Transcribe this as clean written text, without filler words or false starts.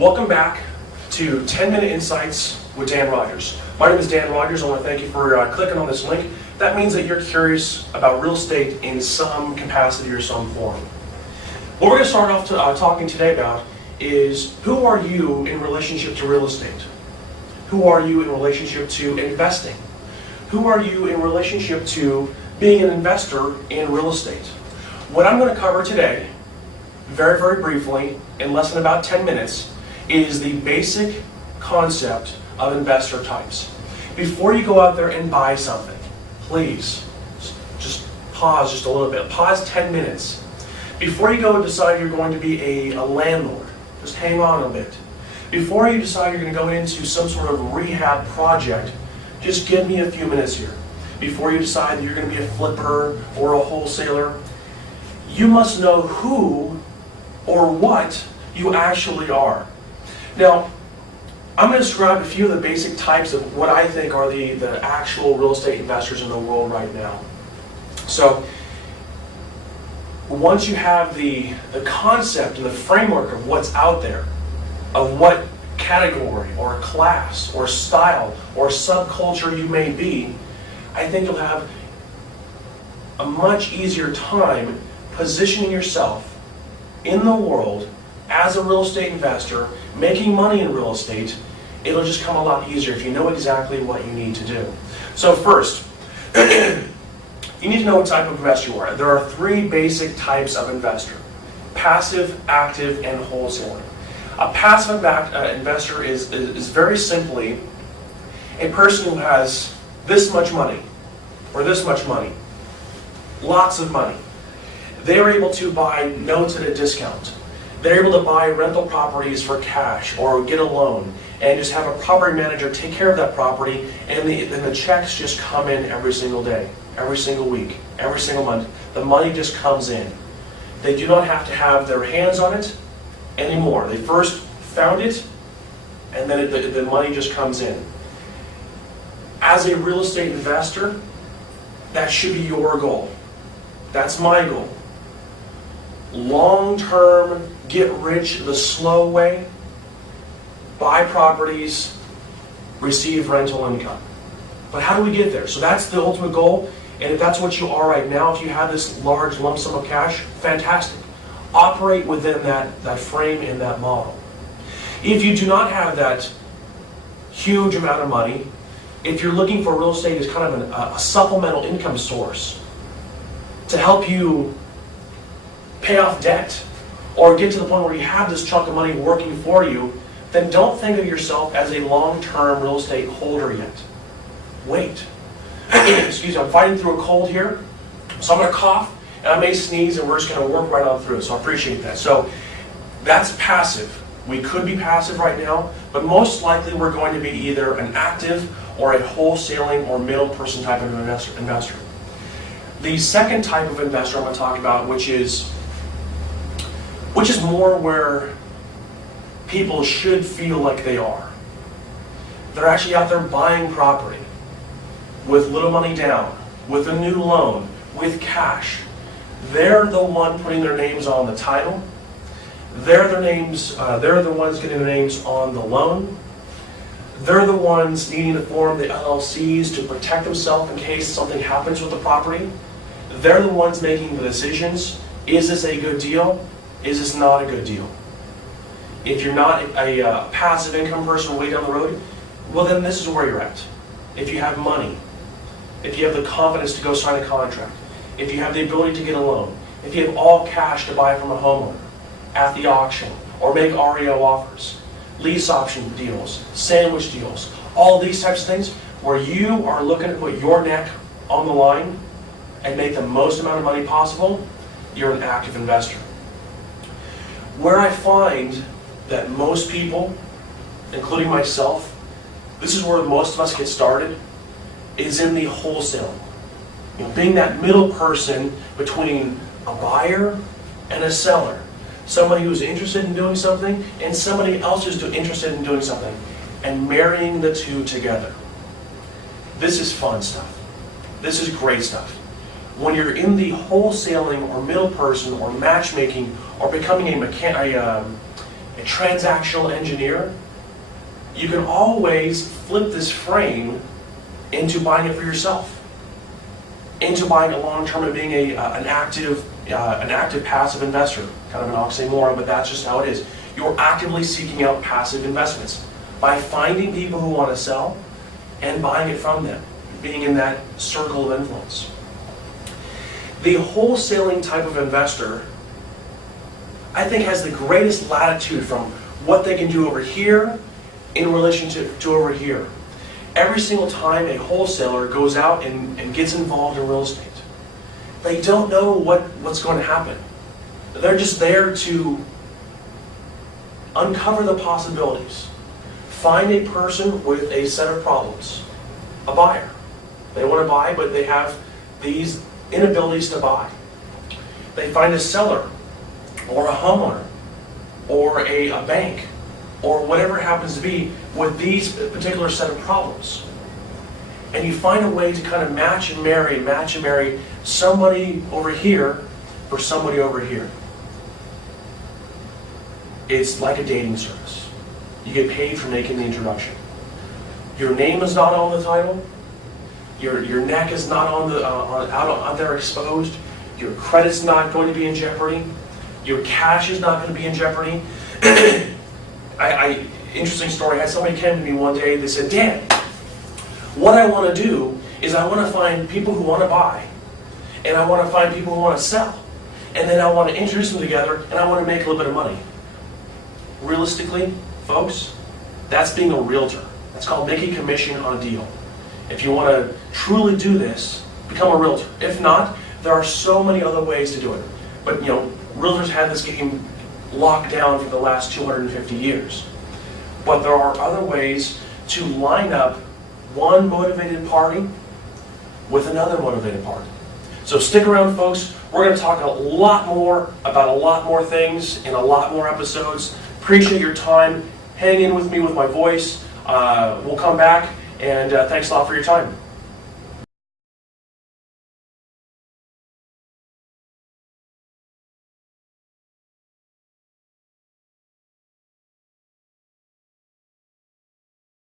Welcome back to 10-Minute Insights with Dan Rogers. My name is Dan Rogers. I want to thank you for clicking on this link. That means that you're curious about real estate in some capacity or some form. What we're going to start off talking today about is who are you in relationship to real estate? Who are you in relationship to investing? Who are you in relationship to being an investor in real estate? What I'm going to cover today, very, very briefly, in less than about 10 minutes, is the basic concept of investor types. Before you go out there and buy something, please just pause just a little bit. Pause 10 minutes. Before you go and decide you're going to be a landlord, just hang on a bit. Before you decide you're going to go into some sort of rehab project, just give me a few minutes here. Before you decide that you're going to be a flipper or a wholesaler, you must know who or what you actually are. Now, I'm going to describe a few of the basic types of what I think are the actual real estate investors in the world right now. So, once you have the concept and the framework of what's out there, of what category or class or style or subculture you may be, I think you'll have a much easier time positioning yourself in the world as a real estate investor, making money in real estate. It'll just come a lot easier if you know exactly what you need to do. So first, you need to know what type of investor you are. There are three basic types of investor: passive, active, and wholesaler. A passive investor is very simply a person who has this much money, or this much money, lots of money. They're able to buy notes at a discount. They're able to buy rental properties for cash or get a loan and just have a property manager take care of that property, and the checks just come in every single day, every single week, every single month. The money just comes in. They do not have to have their hands on it anymore. They first found it, and then the money just comes in. As a real estate investor, that should be your goal. That's my goal. Long-term, get rich the slow way, buy properties, receive rental income. But how do we get there? So that's the ultimate goal, and if that's what you are right now, if you have this large lump sum of cash, fantastic. Operate within that frame and that model. If you do not have that huge amount of money, if you're looking for real estate as kind of a supplemental income source to help you pay off debt or get to the point where you have this chunk of money working for you, then don't think of yourself as a long-term real estate holder yet. Wait. Excuse me, I'm fighting through a cold here, so I'm going to cough, and I may sneeze, and we're just going to work right on through it, so I appreciate that. So that's passive. We could be passive right now, but most likely we're going to be either an active or a wholesaling or middle person type of investor. The second type of investor I'm going to talk about, which is more where people should feel like they are. They're actually out there buying property with little money down, with a new loan, with cash. They're the one putting their names on the title. They're the ones getting their names on the loan. They're the ones needing to form the LLCs to protect themselves in case something happens with the property. They're the ones making the decisions. Is this a good deal? Is this not a good deal? If you're not a passive income person way down the road, well then this is where you're at. If you have money, if you have the confidence to go sign a contract, if you have the ability to get a loan, if you have all cash to buy from a homeowner at the auction, or make REO offers, lease option deals, sandwich deals, all these types of things where you are looking to put your neck on the line and make the most amount of money possible, you're an active investor. Where I find that most people, including myself, this is where most of us get started, is in the wholesaling. Being that middle person between a buyer and a seller. Somebody who's interested in doing something and somebody else who's interested in doing something, and marrying the two together. This is fun stuff. This is great stuff. When you're in the wholesaling or middle person or matchmaking or becoming a a transactional engineer, you can always flip this frame into buying it for yourself, into buying it long-term and being an active passive investor. Kind of an oxymoron, but that's just how it is. You're actively seeking out passive investments by finding people who want to sell and buying it from them, being in that circle of influence. The wholesaling type of investor, I think, has the greatest latitude from what they can do over here in relation to over here. Every single time a wholesaler goes out and gets involved in real estate, they don't know what's going to happen. They're just there to uncover the possibilities. Find a person with a set of problems, a buyer. They want to buy, but they have these inabilities to buy. They find a seller, or a homeowner, or a bank, or whatever it happens to be with these particular set of problems. And you find a way to kind of match and marry somebody over here for somebody over here. It's like a dating service. You get paid for making the introduction. Your name is not on the title. Your neck is not out there exposed. Your credit's not going to be in jeopardy. Your cash is not going to be in jeopardy. Interesting story. I had somebody came to me one day. They said, "Dan, what I want to do is I want to find people who want to buy, and I want to find people who want to sell, and then I want to introduce them together, and I want to make a little bit of money." Realistically, folks, that's being a realtor. That's called making commission on a deal. If you want to truly do this, become a realtor. If not, there are so many other ways to do it. But realtors have this game locked down for the last 250 years. But there are other ways to line up one motivated party with another motivated party. So stick around, folks. We're going to talk a lot more about a lot more things in a lot more episodes. Appreciate your time. Hang in with me with my voice. We'll come back, and thanks a lot for your time.